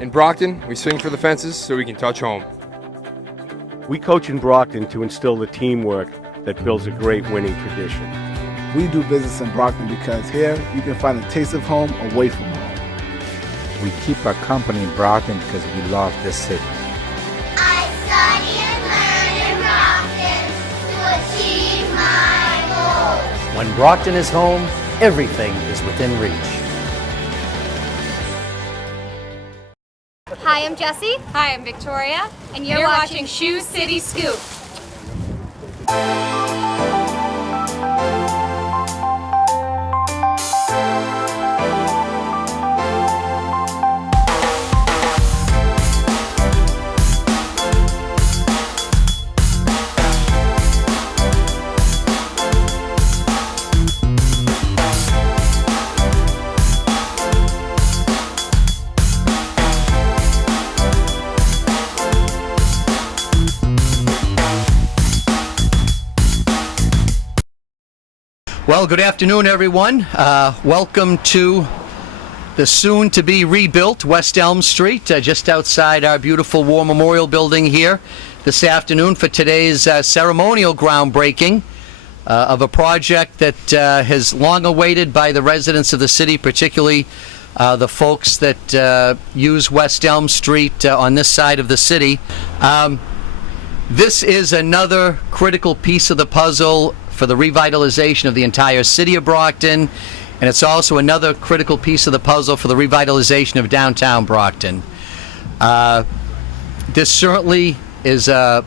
In Brockton, we swing for the fences so we can touch home. We coach in Brockton to instill the teamwork that builds a great winning tradition. We do business in Brockton because here you can find a taste of home away from home. We keep our company in Brockton because we love this city. I study and learn in Brockton to achieve my goals. When Brockton is home, everything is within reach. Hi, I'm Jessie. Hi, I'm Victoria. And you're watching Shoe City Scoop. Well, good afternoon, everyone. Welcome to the soon-to-be rebuilt West Elm Street, just outside our beautiful War Memorial Building here this afternoon for today's ceremonial groundbreaking of a project that has long awaited by the residents of the city, particularly the folks that use West Elm Street on this side of the city. This is another critical piece of the puzzle for the revitalization of the entire city of Brockton, and it's also another critical piece of the puzzle for the revitalization of downtown Brockton. This certainly is the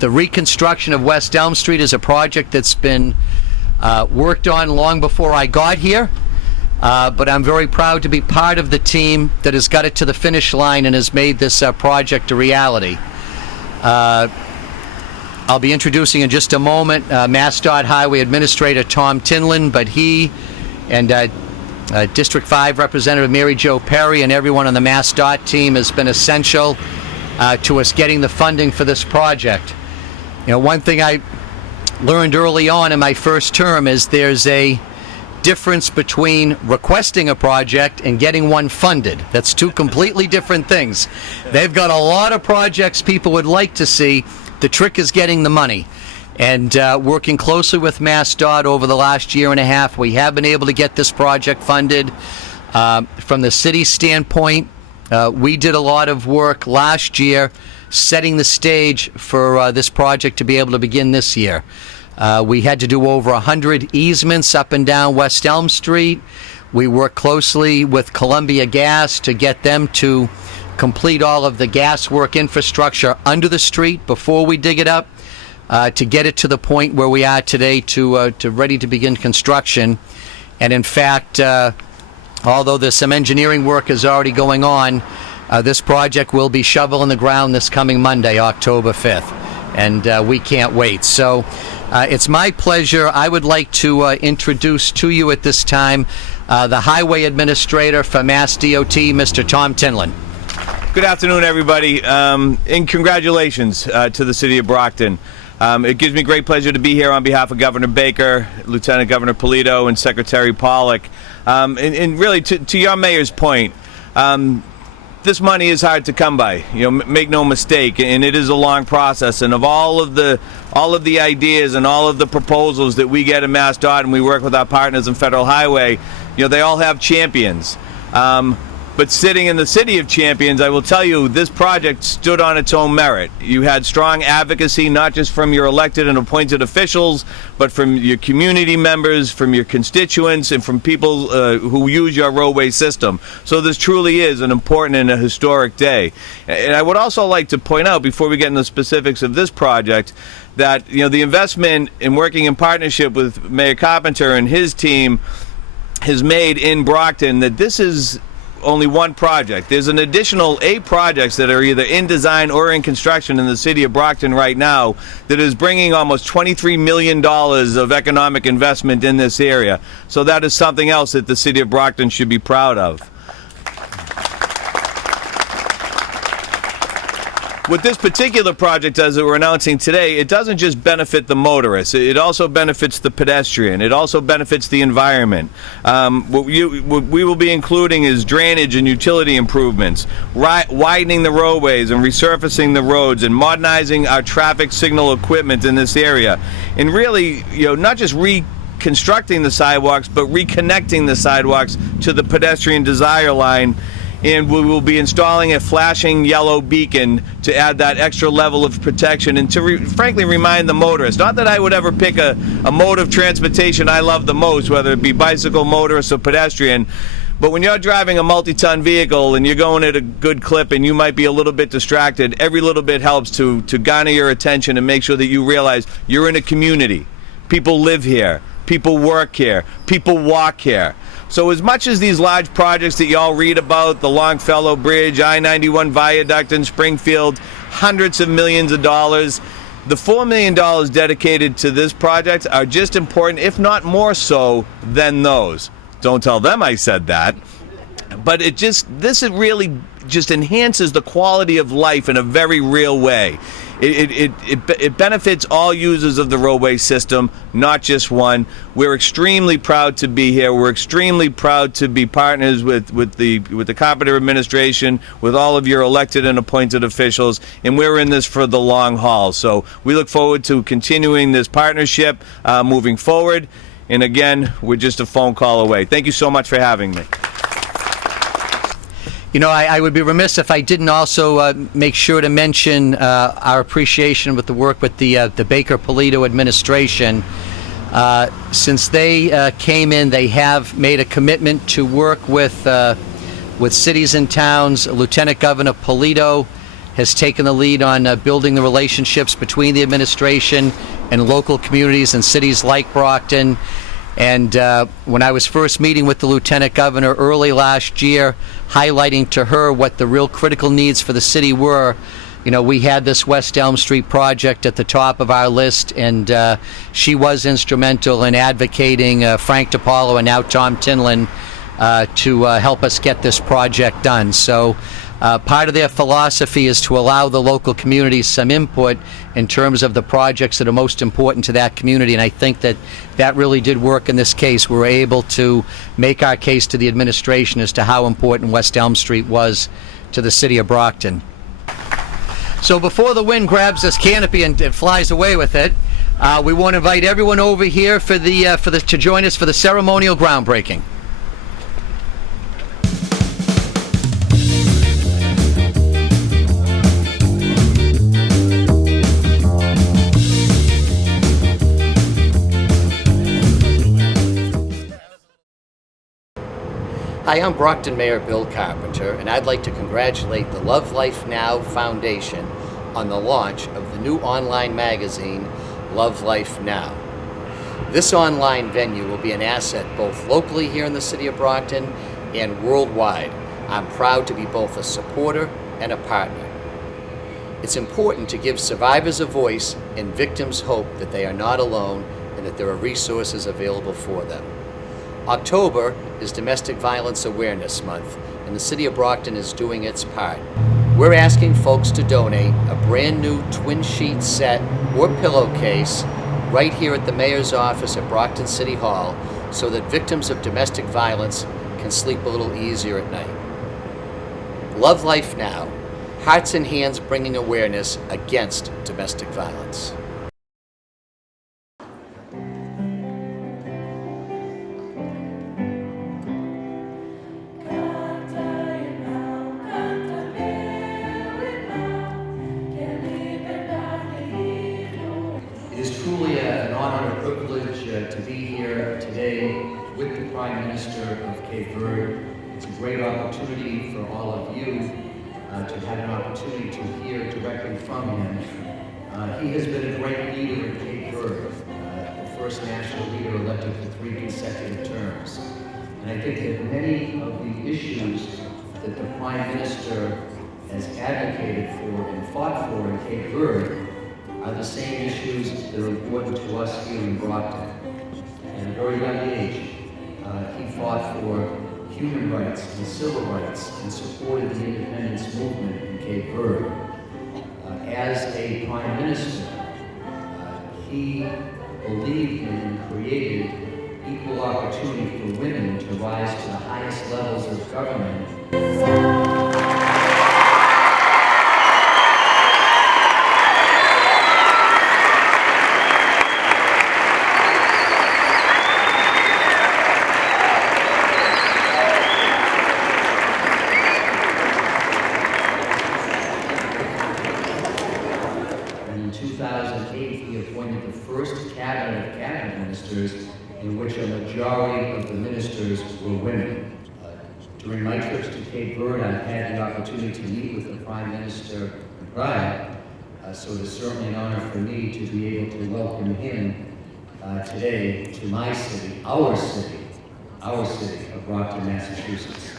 reconstruction of West Elm Street is a project that's been worked on long before I got here, but I'm very proud to be part of the team that has got it to the finish line and has made this project a reality. I'll be introducing in just a moment MassDOT Highway Administrator Tom Tinlin, but he and District 5 Representative Mary Jo Perry and everyone on the MassDOT team has been essential to us getting the funding for this project. You know, one thing I learned early on in my first term is there's a difference between requesting a project and getting one funded. That's two completely different things. They've got a lot of projects people would like to see. The trick is getting the money, and working closely with MassDOT over the last year and a half, we have been able to get this project funded. From the city standpoint, we did a lot of work last year setting the stage for this project to be able to begin this year. We had to do over 100 easements up and down West Elm Street. We worked closely with Columbia Gas to get them to complete all of the gas work infrastructure under the street before we dig it up, to get it to the point where we are today to ready to begin construction. And in fact, although there's some engineering work is already going on, this project will be shovel in the ground this coming Monday, October 5th, and we can't wait. So it's my pleasure. I would like to introduce to you at this time the Highway Administrator for MassDOT, Mr. Tom Tinlin. Good afternoon, everybody, and congratulations to the City of Brockton. It gives me great pleasure to be here on behalf of Governor Baker, Lieutenant Governor Polito, and Secretary Pollack. And really, to your mayor's point, this money is hard to come by. You know, make no mistake, and it is a long process. And of all of the ideas and all of the proposals that we get in MassDOT, and we work with our partners in Federal Highway, you know, they all have champions. But sitting in the City of Champions, I will tell you, this project stood on its own merit. You had strong advocacy, not just from your elected and appointed officials, but from your community members, from your constituents, and from people who use your roadway system. So this truly is an important and a historic day. And I would also like to point out, before we get into the specifics of this project, that, you know, the investment in working in partnership with Mayor Carpenter and his team has made in Brockton, that this is only one project. There's an additional 8 projects that are either in design or in construction in the city of Brockton right now that is bringing almost $23 million of economic investment in this area. So that is something else that the city of Brockton should be proud of. what this particular project does that we're announcing today, it doesn't just benefit the motorist. It also benefits the pedestrian. It also benefits the environment. What we will be including is drainage and utility improvements, widening the roadways and resurfacing the roads, and modernizing our traffic signal equipment in this area. And really, not just reconstructing the sidewalks, but reconnecting the sidewalks to the pedestrian desire line. And we will be installing a flashing yellow beacon to add that extra level of protection and to frankly remind the motorist, not that I would ever pick a mode of transportation I love the most, whether it be bicycle, motorist, or pedestrian, but when you're driving a multi-ton vehicle and you're going at a good clip and you might be a little bit distracted, every little bit helps to garner your attention and make sure that you realize you're in a community. People live here, people work here, people walk here. So as much as these large projects that you all read about, the Longfellow Bridge, I-91 Viaduct in Springfield, hundreds of millions of dollars, the $4 million dedicated to this project are just important, if not more so, than those. Don't tell them I said that. But this really just enhances the quality of life in a very real way. It benefits all users of the roadway system, not just one. We're extremely proud to be here. We're extremely proud to be partners with the Carpenter administration, with all of your elected and appointed officials, and we're in this for the long haul. So we look forward to continuing this partnership moving forward. And again, we're just a phone call away. Thank you so much for having me. I would be remiss if I didn't also make sure to mention our appreciation with the work with the Baker-Polito administration. Since they came in, they have made a commitment to work with cities and towns. Lieutenant Governor Polito has taken the lead on building the relationships between the administration and local communities and cities like Brockton. And when I was first meeting with the Lieutenant Governor early last year, highlighting to her what the real critical needs for the city were, we had this West Elm Street project at the top of our list, and she was instrumental in advocating Frank DiPaolo and now Tom Tinlin to help us get this project done. So part of their philosophy is to allow the local communities some input in terms of the projects that are most important to that community, and I think that really did work in this case. We were able to make our case to the administration as to how important West Elm Street was to the city of Brockton. So before the wind grabs this canopy and flies away with it, we want to invite everyone over here to join us for the ceremonial groundbreaking. Hi, I'm Brockton Mayor Bill Carpenter, and I'd like to congratulate the Love Life Now Foundation on the launch of the new online magazine, Love Life Now. This online venue will be an asset both locally here in the city of Brockton and worldwide. I'm proud to be both a supporter and a partner. It's important to give survivors a voice and victims hope that they are not alone and that there are resources available for them. October is Domestic Violence Awareness Month, and the City of Brockton is doing its part. We're asking folks to donate a brand new twin sheet set or pillowcase right here at the Mayor's office at Brockton City Hall so that victims of domestic violence can sleep a little easier at night. Love Life Now, hearts and hands bringing awareness against domestic violence. To be here today with the Prime Minister of Cape Verde. It's a great opportunity for all of you to have an opportunity to hear directly from him. He has been a great leader in Cape Verde, the first national leader elected for 3 consecutive terms. And I think that many of the issues that the Prime Minister has advocated for and fought for in Cape Verde are the same issues that are important to us here in Brockton. At a very young age, he fought for human rights and civil rights and supported the independence movement in Cape Verde. a prime minister, he believed in and created equal opportunity for women to rise to the highest levels of government. In 2008, he appointed the first cabinet of cabinet ministers in which a majority of the ministers were women. During my trips to Cape Verde, I've had the opportunity to meet with the Prime Minister prior, so it is certainly an honor for me to be able to welcome him today to my city of Brockton, Massachusetts.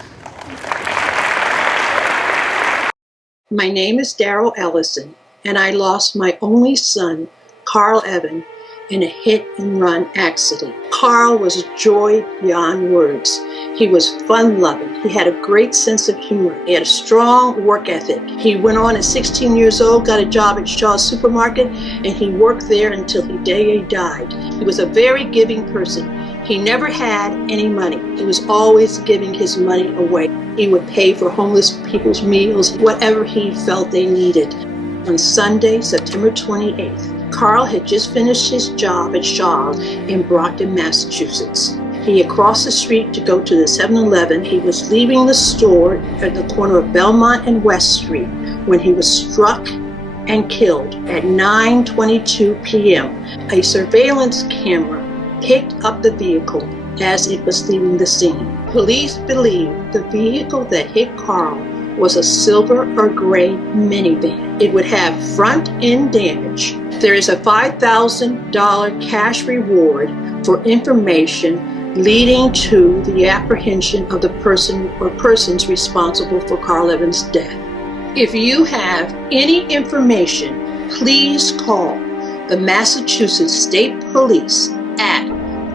My name is Darrell Ellison, and I lost my only son, Carl Evan, in a hit-and-run accident. Carl was a joy beyond words. He was fun-loving. He had a great sense of humor. He had a strong work ethic. He went on at 16 years old, got a job at Shaw's Supermarket, and he worked there until the day he died. He was a very giving person. He never had any money. He was always giving his money away. He would pay for homeless people's meals, whatever he felt they needed. On Sunday, September 28th, Carl had just finished his job at Shaw's in Brockton, Massachusetts. He had crossed the street to go to the 7-Eleven. He was leaving the store at the corner of Belmont and West Street when he was struck and killed at 9:22 p.m. A surveillance camera picked up the vehicle as it was leaving the scene. Police believe the vehicle that hit Carl was a silver or gray minivan. It would have front end damage. There is a $5,000 cash reward for information leading to the apprehension of the person or persons responsible for Carl Evans' death. If you have any information, please call the Massachusetts State Police at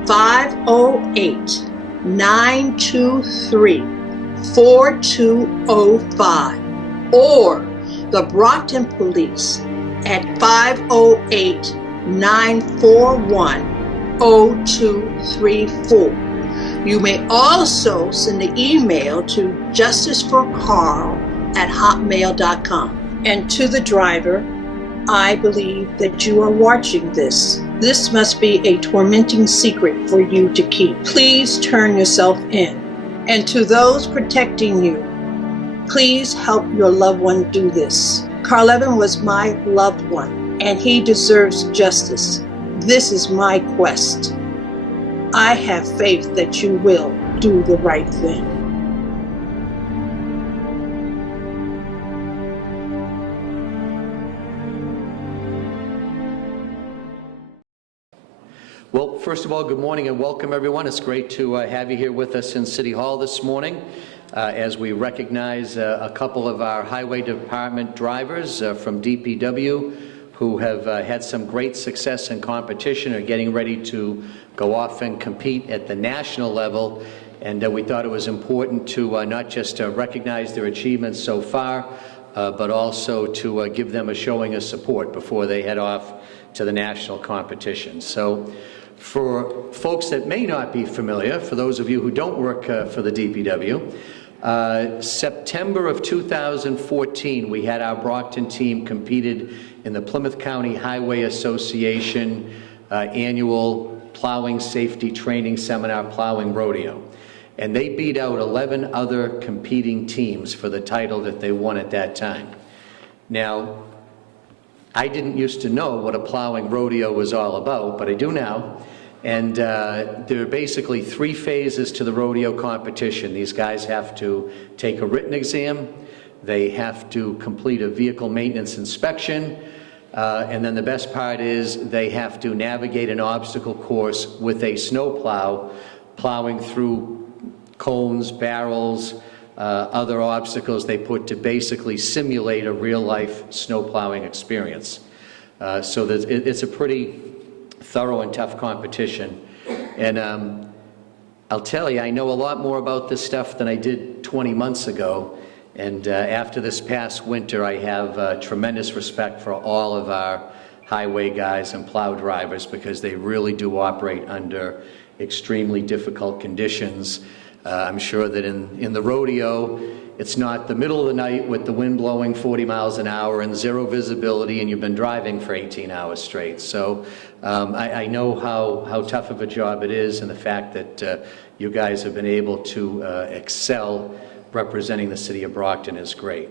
508-923-4205 or the Brockton Police at 508-941-0234. You may also send an email to justiceforcarl@hotmail.com. And to the driver, I believe that you are watching this. This must be a tormenting secret for you to keep. Please turn yourself in. And to those protecting you, please help your loved one do this. Carl Evan was my loved one, and he deserves justice. This is my quest. I have faith that you will do the right thing. Well, first of all, good morning and welcome, everyone. It's great to have you here with us in City Hall this morning as we recognize a couple of our Highway Department drivers from DPW who have had some great success in competition, are getting ready to go off and compete at the national level. And we thought it was important to not just recognize their achievements so far, but also to give them a showing of support before they head off to the national competition. So for folks that may not be familiar, for those of you who don't work for the DPW, September of 2014, we had our Brockton team competed in the Plymouth County Highway Association annual Plowing Safety Training Seminar Plowing Rodeo. And they beat out 11 other competing teams for the title that they won at that time. Now, I didn't used to know what a plowing rodeo was all about, but I do now. And there are basically 3 phases to the rodeo competition. These guys have to take a written exam, they have to complete a vehicle maintenance inspection, and then the best part is they have to navigate an obstacle course with a snowplow, plowing through cones, barrels, other obstacles they put to basically simulate a real-life snow plowing experience. So that it's a pretty thorough and tough competition. And I'll tell you, I know a lot more about this stuff than I did 20 months ago. And after this past winter, I have tremendous respect for all of our highway guys and plow drivers because they really do operate under extremely difficult conditions. I'm sure that in the rodeo, it's not the middle of the night with the wind blowing 40 miles an hour and zero visibility and you've been driving for 18 hours straight. So I know how tough of a job it is, and the fact that you guys have been able to excel representing the city of Brockton is great.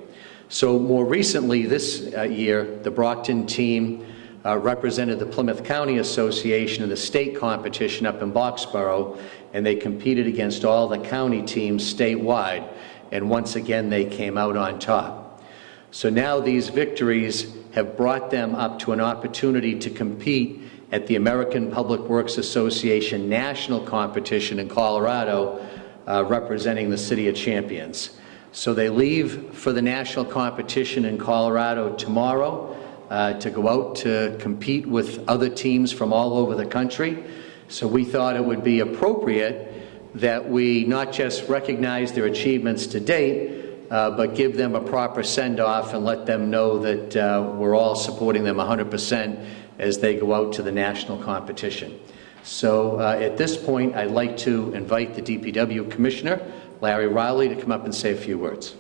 So more recently this year, the Brockton team represented the Plymouth County Association in the state competition up in Boxborough, and they competed against all the county teams statewide, and once again they came out on top. So now these victories have brought them up to an opportunity to compete at the American Public Works Association National Competition in Colorado, representing the City of Champions. So they leave for the national competition in Colorado tomorrow to go out to compete with other teams from all over the country. So we thought it would be appropriate that we not just recognize their achievements to date, but give them a proper send-off and let them know that we're all supporting them 100% as they go out to the national competition. So at this point, I'd like to invite the DPW Commissioner, Larry Riley, to come up and say a few words.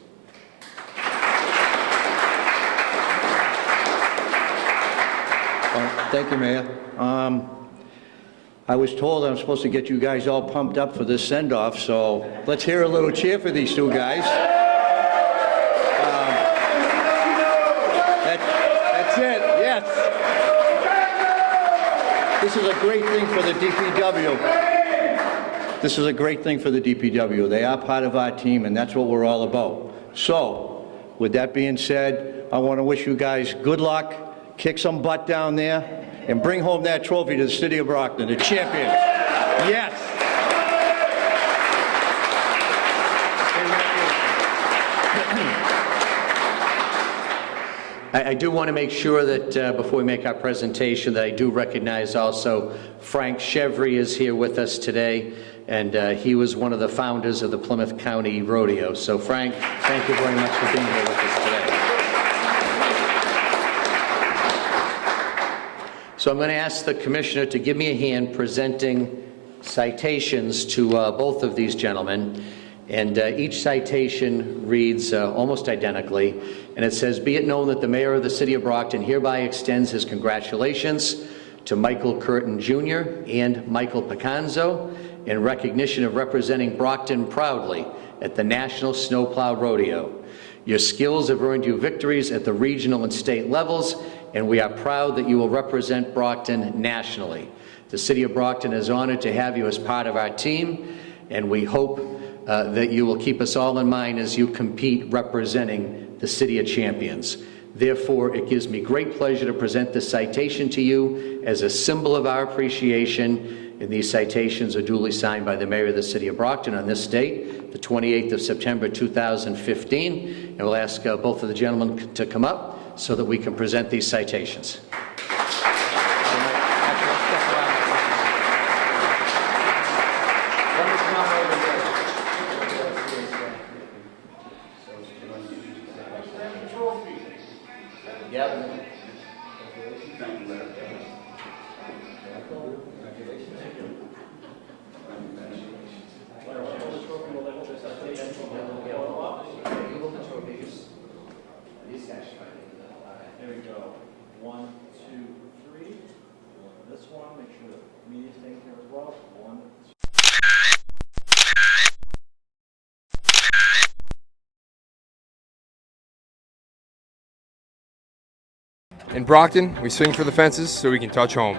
Thank you, Mayor. I was told I'm supposed to get you guys all pumped up for this send-off, so let's hear a little cheer for these two guys. That's it, yes. This is a great thing for the DPW. This is a great thing for the DPW. They are part of our team, and that's what we're all about. So, with that being said, I want to wish you guys good luck, kick some butt down there, and bring home that trophy to the city of Brockton, the champions. Yes. I do want to make sure that before we make our presentation that I do recognize also Frank Chevry is here with us today, and he was one of the founders of the Plymouth County Rodeo. So Frank, thank you very much for being here with us today. So I'm going to ask the Commissioner to give me a hand presenting citations to both of these gentlemen. And each citation reads almost identically, and it says, "Be it known that the Mayor of the City of Brockton hereby extends his congratulations to Michael Curtin Jr. and Michael Picanzo in recognition of representing Brockton proudly at the National Snowplow Rodeo. Your skills have earned you victories at the regional and state levels, and we are proud that you will represent Brockton nationally. The City of Brockton is honored to have you as part of our team, and we hope that you will keep us all in mind as you compete representing the City of Champions. Therefore, it gives me great pleasure to present this citation to you as a symbol of our appreciation, and these citations are duly signed by the Mayor of the City of Brockton on this date, the 28th of September 2015, and we'll ask both of the gentlemen to come up so that we can present these citations. There we go. 1, 2, 3. This one, make sure the media's taken care as well. 1, 2. In Brockton, we swing for the fences so we can touch home.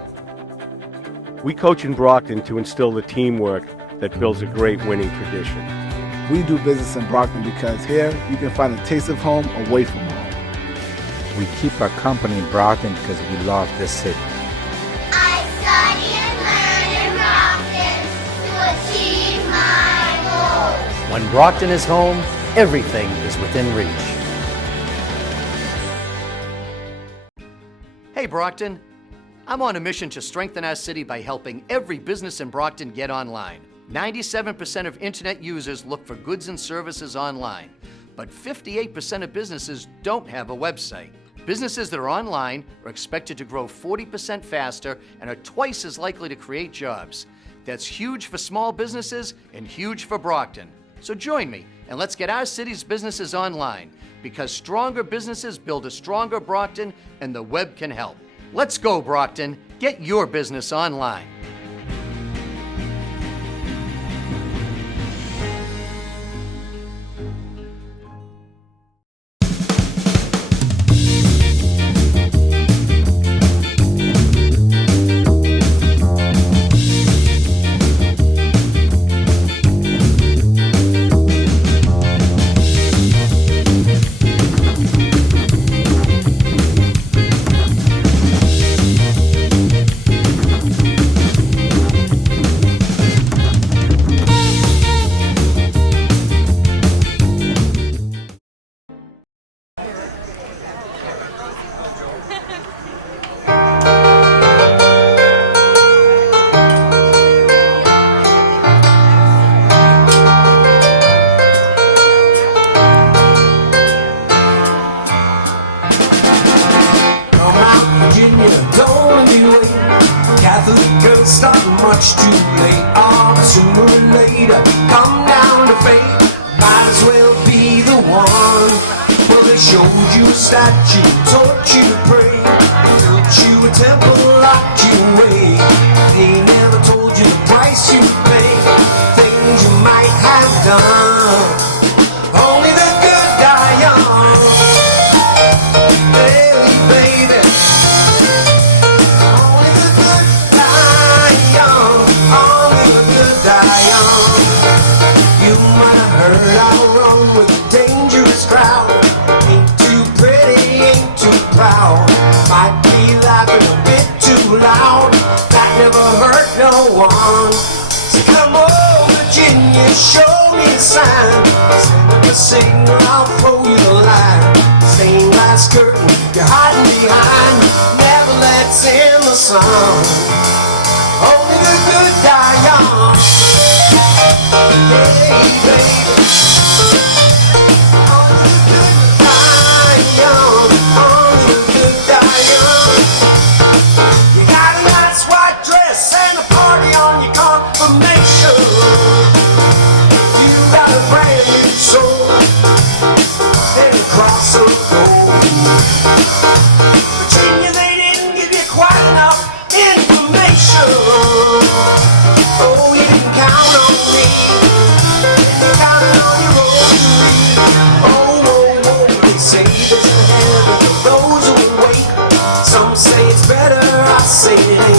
We coach in Brockton to instill the teamwork that builds a great winning tradition. We do business in Brockton because here you can find a taste of home away from home. We keep our company in Brockton because we love this city. I study and learn in Brockton to achieve my goals. When Brockton is home, everything is within reach. Hey Brockton, I'm on a mission to strengthen our city by helping every business in Brockton get online. 97% of internet users look for goods and services online. but 58% of businesses don't have a website. Businesses that are online are expected to grow 40% faster and are twice as likely to create jobs. That's huge for small businesses and huge for Brockton. So join me and let's get our city's businesses online, because stronger businesses build a stronger Brockton, and the web can help. Let's go, Brockton. Get your business online. Much too late, oh, sooner or later, come down to fate. Might as well be the one. Well, they showed you a statue, taught you to pray, built you a temple, locked you away. They never told you the price you pay, things you might have done. Only the good die young. Hey, baby. You might have heard I run with a dangerous crowd. Ain't too pretty, ain't too proud. Might be laughing a bit too loud. That never hurt no one. So come on, Virginia, show me a sign. Send up a signal, I'll throw you the line. Stained glass curtain, you're hiding behind. Never lets in the sun. Only the good die young. Hey, baby. Only the good die young. Only the good die young. You got a nice white dress and a party on your confirmation. You got a brand new soul and a cross of gold. Virginia, they didn't give you quite enough information. Oh, you didn't count on me. You counted on your own. Oh, oh, oh, they say there's a heaven for those who wait. Some say it's better, I say it ain't.